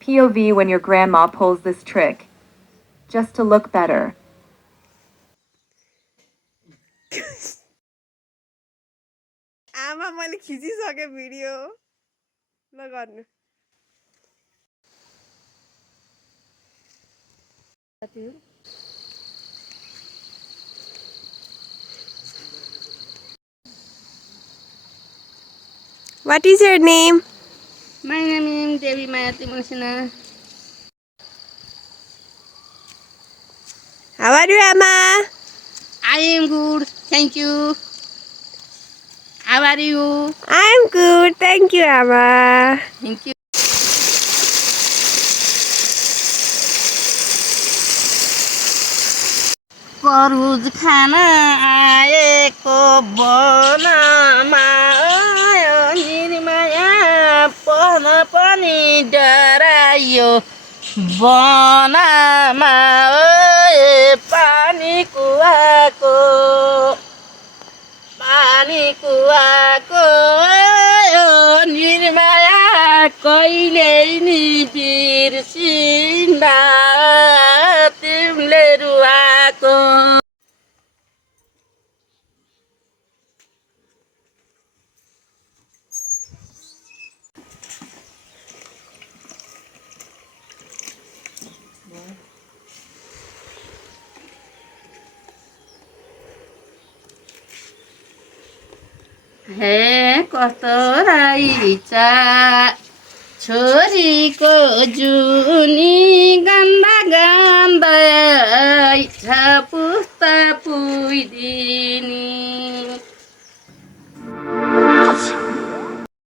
POV when your grandma pulls this trick, just to look better. आमा मैले खिचिसके video ल गर्नु What is your name? My name is Devi Mayati Musina. How are you, Amma? I am good, thank you. How are you? I am good, thank you, Amma. Thank you. करुज Khan आएको बनामा निर्माया पढ्न पनि डरायो बनामा पानी कुवाको निर्माया कहिले नि बिर्सिन्दा तिमीले रुवाको हे कस्तो रहेछ छोरीको जुनी गन्दा गन्दै छ